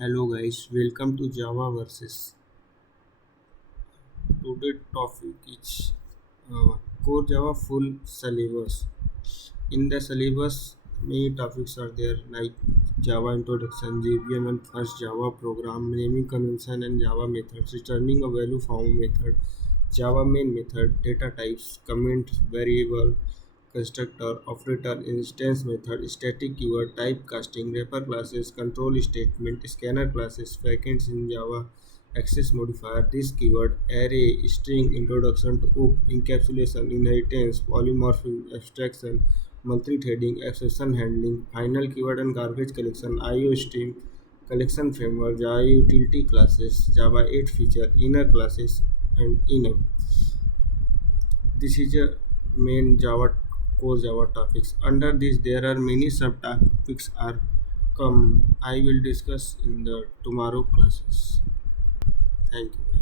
Hello guys, welcome to Java versus. Today topic is core Java full syllabus. In the syllabus, many topics are there like Java introduction, JVM and first Java program, naming convention and Java methods, returning a value from method, Java main method, data types, comment, variable, constructor, operator, instance method, static keyword, typecasting, wrapper classes, control statement, scanner classes, packets in Java, access modifier, this keyword, array, string, introduction to OOP, encapsulation, inheritance, polymorphism, abstraction, multithreading, exception handling, final keyword and garbage collection, IO stream, collection framework, Java utility classes, Java 8 feature, inner classes, and enum. This is a main Java core Java topics. Under this, there are many subtopics are come. I will discuss in the tomorrow classes. Thank you.